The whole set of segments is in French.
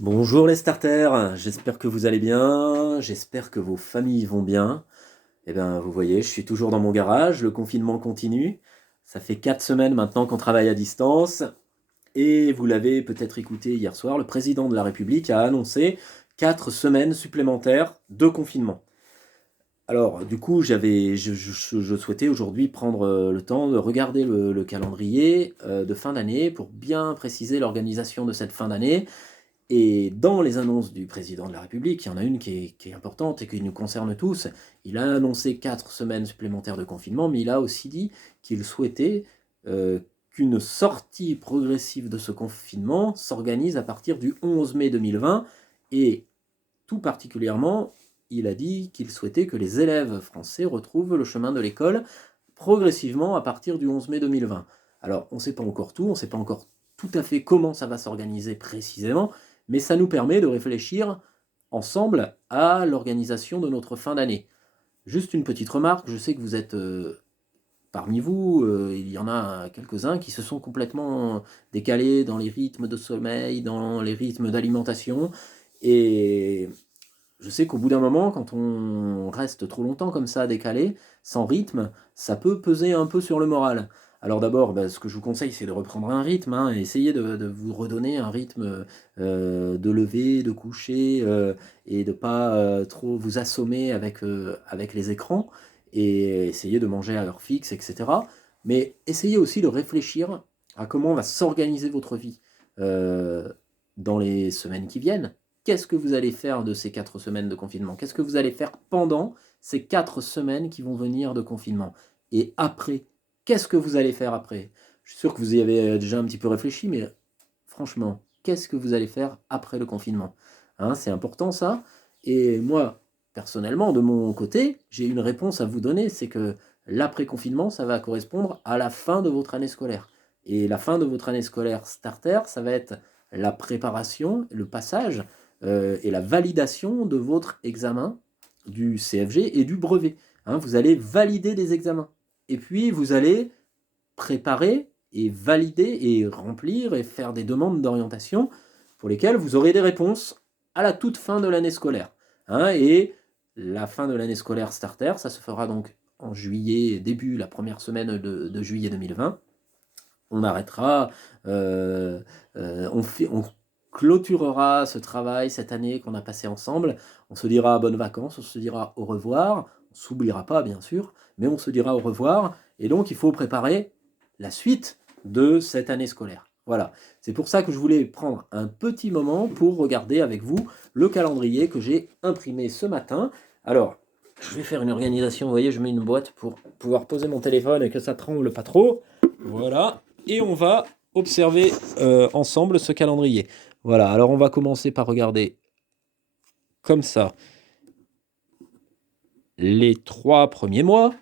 Bonjour les starters, j'espère que vous allez bien, j'espère que vos familles vont bien. Eh bien, vous voyez, je suis toujours dans mon garage, le confinement continue. Ça fait 4 semaines maintenant qu'on travaille à distance. Et vous l'avez peut-être écouté hier soir, le président de la République a annoncé 4 semaines supplémentaires de confinement. Alors, du coup, je souhaitais aujourd'hui prendre le temps de regarder le calendrier de fin d'année pour bien préciser l'organisation de cette fin d'année. Et dans les annonces du président de la République, il y en a une qui est importante et qui nous concerne tous. Il a annoncé 4 semaines supplémentaires de confinement, mais il a aussi dit qu'il souhaitait euh, qu'une sortie progressive de ce confinement s'organise à partir du 11 mai 2020. Et tout particulièrement, il a dit qu'il souhaitait que les élèves français retrouvent le chemin de l'école progressivement à partir du 11 mai 2020. Alors, on ne sait pas encore tout, on ne sait pas encore tout à fait comment ça va s'organiser précisément, mais ça nous permet de réfléchir ensemble à l'organisation de notre fin d'année. Juste une petite remarque, je sais que vous êtes parmi vous, il y en a quelques-uns qui se sont complètement décalés dans les rythmes de sommeil, dans les rythmes d'alimentation, et je sais qu'au bout d'un moment, quand on reste trop longtemps comme ça, décalé, sans rythme, ça peut peser un peu sur le moral. Alors d'abord, ce que je vous conseille, c'est de reprendre un rythme, hein, et essayer de vous redonner un rythme de lever, de coucher, et de pas trop vous assommer avec les écrans, et essayer de manger à heure fixe, etc. Mais essayez aussi de réfléchir à comment va s'organiser votre vie euh, dans les semaines qui viennent. Qu'est-ce que vous allez faire de ces 4 semaines de confinement? Qu'est-ce que vous allez faire pendant ces 4 semaines qui vont venir de confinement? Et après, qu'est-ce que vous allez faire après? Je suis sûr que vous y avez déjà un petit peu réfléchi, mais franchement, qu'est-ce que vous allez faire après le confinement? Hein, c'est important ça. Et moi, personnellement, de mon côté, j'ai une réponse à vous donner, c'est que l'après-confinement, ça va correspondre à la fin de votre année scolaire. Et la fin de votre année scolaire starter, ça va être la préparation, le passage et la validation de votre examen du CFG et du brevet. Hein, vous allez valider des examens. Et puis, vous allez préparer et valider et remplir et faire des demandes d'orientation pour lesquelles vous aurez des réponses à la toute fin de l'année scolaire. Hein, et la fin de l'année scolaire starter, ça se fera donc en juillet, début, la première semaine de juillet 2020. On arrêtera, on clôturera ce travail cette année qu'on a passé ensemble. On se dira bonnes vacances, on se dira au revoir. On ne s'oubliera pas, bien sûr, mais on se dira au revoir. Et donc, il faut préparer la suite de cette année scolaire. Voilà, c'est pour ça que je voulais prendre un petit moment pour regarder avec vous le calendrier que j'ai imprimé ce matin. Alors, je vais faire une organisation, vous voyez, je mets une boîte pour pouvoir poser mon téléphone et que ça tremble pas trop. Voilà, et on va observer ensemble ce calendrier. Voilà, alors on va commencer par regarder comme ça les 3 premiers mois.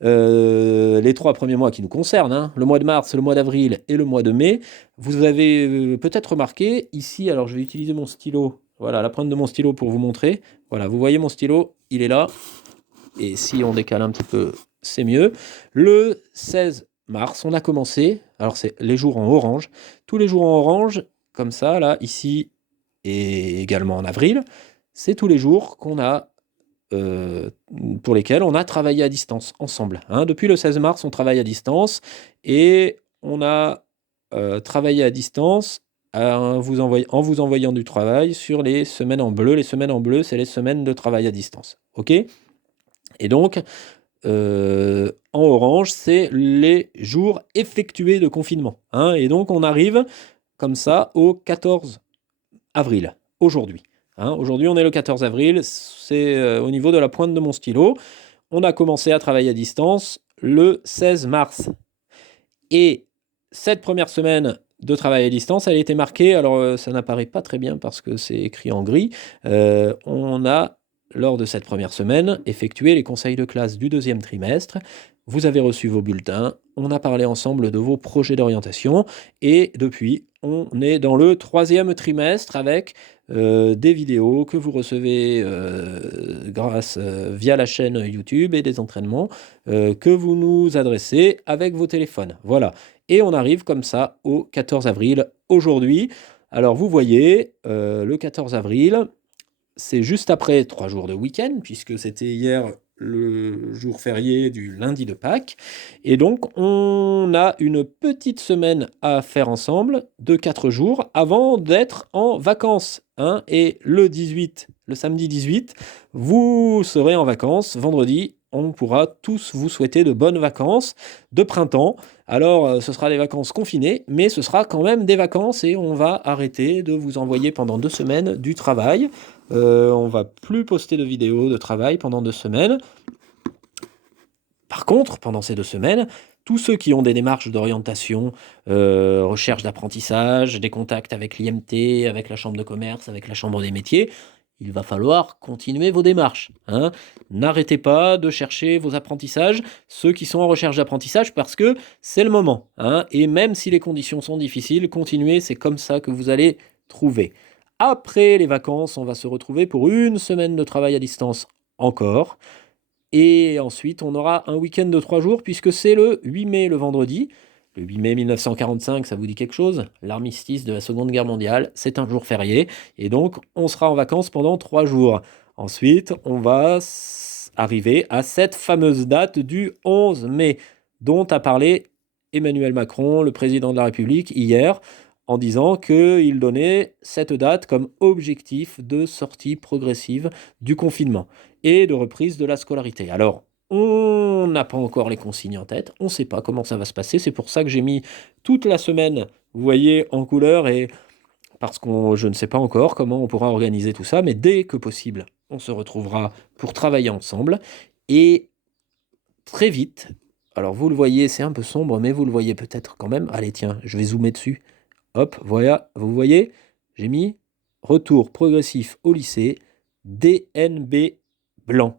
Les 3 premiers mois qui nous concernent, hein, le mois de mars, le mois d'avril et le mois de mai. Vous avez peut-être remarqué ici, alors je vais utiliser mon stylo, voilà, la pointe de mon stylo pour vous montrer. Voilà, vous voyez mon stylo, il est là. Et si on décale un petit peu, c'est mieux. Le 16 mars, on a commencé. Alors, c'est les jours en orange. Tous les jours en orange, comme ça, là, ici, et également en avril, c'est tous les jours qu'on a, euh, pour lesquels on a travaillé à distance ensemble. Hein. Depuis le 16 mars, on travaille à distance et on a travaillé à distance en vous envoyant du travail sur les semaines en bleu. Les semaines en bleu, c'est les semaines de travail à distance. OK? Et donc, en orange, c'est les jours effectués de confinement. Hein, et donc, on arrive comme ça au 14 avril, aujourd'hui. Hein, aujourd'hui, on est le 14 avril, c'est au niveau de la pointe de mon stylo. On a commencé à travailler à distance le 16 mars. Et cette première semaine de travail à distance, elle a été marquée, alors ça n'apparaît pas très bien parce que c'est écrit en gris, on a, lors de cette première semaine, effectué les conseils de classe du deuxième trimestre. Vous avez reçu vos bulletins, on a parlé ensemble de vos projets d'orientation, et depuis, on est dans le troisième trimestre avec des vidéos que vous recevez via la chaîne YouTube et des entraînements que vous nous adressez avec vos téléphones. Voilà. Et on arrive comme ça au 14 avril aujourd'hui. Alors vous voyez, le 14 avril, c'est juste après 3 jours de week-end, puisque c'était hier le jour férié du lundi de Pâques. Et donc, on a une petite semaine à faire ensemble de 4 jours avant d'être en vacances, hein. Et le 18, le samedi 18, vous serez en vacances. Vendredi, on pourra tous vous souhaiter de bonnes vacances de printemps. Alors, ce sera des vacances confinées, mais ce sera quand même des vacances et on va arrêter de vous envoyer pendant 2 semaines du travail. On va plus poster de vidéos de travail pendant 2 semaines. Par contre, pendant ces 2 semaines, tous ceux qui ont des démarches d'orientation, recherche d'apprentissage, des contacts avec l'IMT, avec la chambre de commerce, avec la chambre des métiers, il va falloir continuer vos démarches, hein. N'arrêtez pas de chercher vos apprentissages, ceux qui sont en recherche d'apprentissage, parce que c'est le moment, hein. Et même si les conditions sont difficiles, continuez, c'est comme ça que vous allez trouver. Après les vacances, on va se retrouver pour une semaine de travail à distance encore. Et ensuite, on aura un week-end de 3 jours, puisque c'est le 8 mai, le vendredi. Le 8 mai 1945, ça vous dit quelque chose? L'armistice de la Seconde Guerre mondiale, c'est un jour férié. Et donc, on sera en vacances pendant 3 jours. Ensuite, on va arriver à cette fameuse date du 11 mai, dont a parlé Emmanuel Macron, le président de la République, hier, en disant qu'il donnait cette date comme objectif de sortie progressive du confinement et de reprise de la scolarité. Alors, on n'a pas encore les consignes en tête, on ne sait pas comment ça va se passer, c'est pour ça que j'ai mis toute la semaine, vous voyez, en couleur, et parce que je ne sais pas encore comment on pourra organiser tout ça, mais dès que possible, on se retrouvera pour travailler ensemble, et très vite, alors vous le voyez, c'est un peu sombre, mais vous le voyez peut-être quand même, allez tiens, je vais zoomer dessus, hop, voilà, vous voyez, j'ai mis retour progressif au lycée, DNB blanc.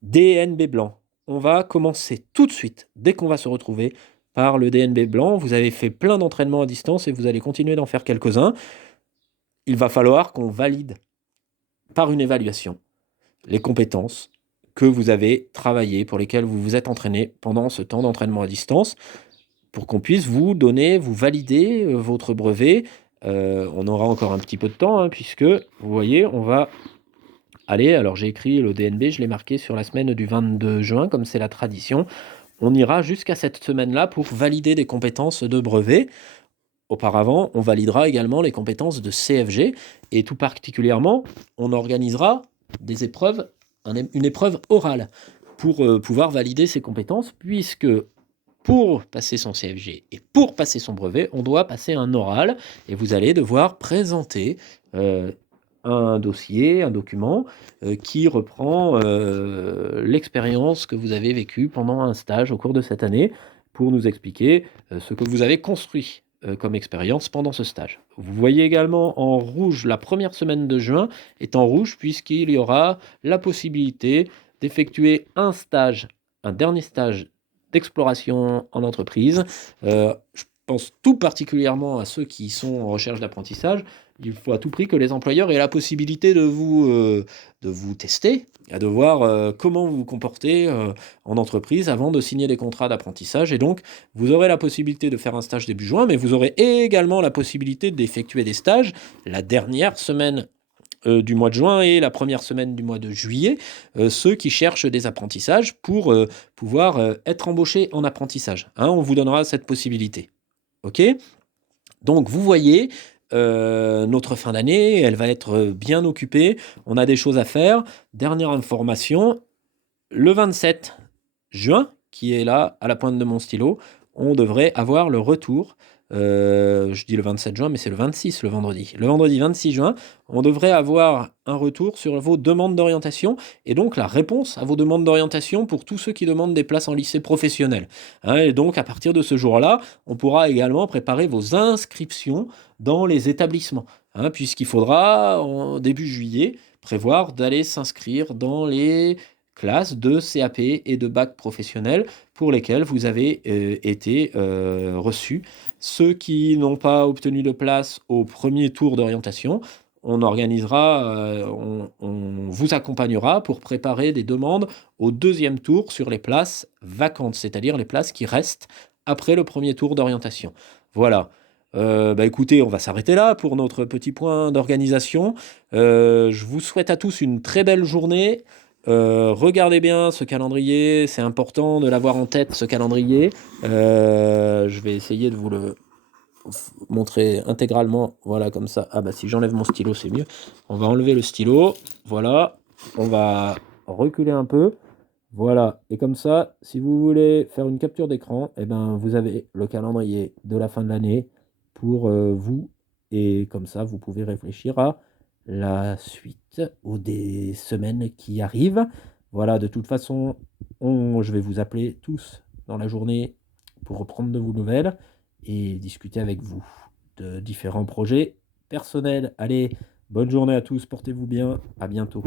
DNB blanc. On va commencer tout de suite, dès qu'on va se retrouver, par le DNB blanc. Vous avez fait plein d'entraînements à distance et vous allez continuer d'en faire quelques-uns. Il va falloir qu'on valide par une évaluation les compétences que vous avez travaillées, pour lesquelles vous vous êtes entraîné pendant ce temps d'entraînement à distance, pour qu'on puisse vous donner, vous valider votre brevet. On aura encore un petit peu de temps, hein, puisque, vous voyez, on va aller, alors j'ai écrit le DNB, je l'ai marqué sur la semaine du 22 juin, comme c'est la tradition. On ira jusqu'à cette semaine-là pour valider des compétences de brevet. Auparavant, on validera également les compétences de CFG, et tout particulièrement, on organisera des épreuves, une épreuve orale pour pouvoir valider ces compétences, puisque pour passer son CFG et pour passer son brevet, on doit passer un oral, et vous allez devoir présenter un dossier, un document qui reprend l'expérience que vous avez vécue pendant un stage au cours de cette année, pour nous expliquer ce que vous avez construit comme expérience pendant ce stage. Vous voyez également en rouge, la première semaine de juin est en rouge, puisqu'il y aura la possibilité d'effectuer un stage, un dernier stage d'exploration en entreprise. Je pense tout particulièrement à ceux qui sont en recherche d'apprentissage. Il faut à tout prix que les employeurs aient la possibilité de vous tester, de voir comment vous vous comportez en entreprise avant de signer des contrats d'apprentissage. Et donc, vous aurez la possibilité de faire un stage début juin, mais vous aurez également la possibilité d'effectuer des stages la dernière semaine du mois de juin et la première semaine du mois de juillet, ceux qui cherchent des apprentissages pour pouvoir être embauchés en apprentissage, hein. On vous donnera cette possibilité. OK? Donc vous voyez, notre fin d'année, elle va être bien occupée. On a des choses à faire. Dernière information, le 27 juin, qui est là, à la pointe de mon stylo, on devrait avoir le retour. Je dis le 27 juin, mais c'est le 26, le vendredi. Le vendredi 26 juin, on devrait avoir un retour sur vos demandes d'orientation, et donc la réponse à vos demandes d'orientation pour tous ceux qui demandent des places en lycée professionnel, hein. Et donc, à partir de ce jour-là, on pourra également préparer vos inscriptions dans les établissements, hein, puisqu'il faudra, en début juillet, prévoir d'aller s'inscrire dans les classes de CAP et de bac professionnel pour lesquelles vous avez été reçus. Ceux qui n'ont pas obtenu de place au premier tour d'orientation, on organisera, on vous accompagnera pour préparer des demandes au deuxième tour sur les places vacantes, c'est-à-dire les places qui restent après le premier tour d'orientation. Voilà. Bah écoutez, on va s'arrêter là pour notre petit point d'organisation. Je vous souhaite à tous une très belle journée. Regardez bien ce calendrier, c'est important de l'avoir en tête, ce calendrier. Je vais essayer de vous le montrer intégralement, voilà, comme ça. Ah bah si j'enlève mon stylo, c'est mieux. On va enlever le stylo, voilà. On va reculer un peu, voilà. Et comme ça, si vous voulez faire une capture d'écran, eh ben, vous avez le calendrier de la fin de l'année pour vous. Et comme ça, vous pouvez réfléchir à la suite ou des semaines qui arrivent. Voilà, de toute façon, je vais vous appeler tous dans la journée pour reprendre de vos nouvelles et discuter avec vous de différents projets personnels. Allez, bonne journée à tous, portez-vous bien, à bientôt.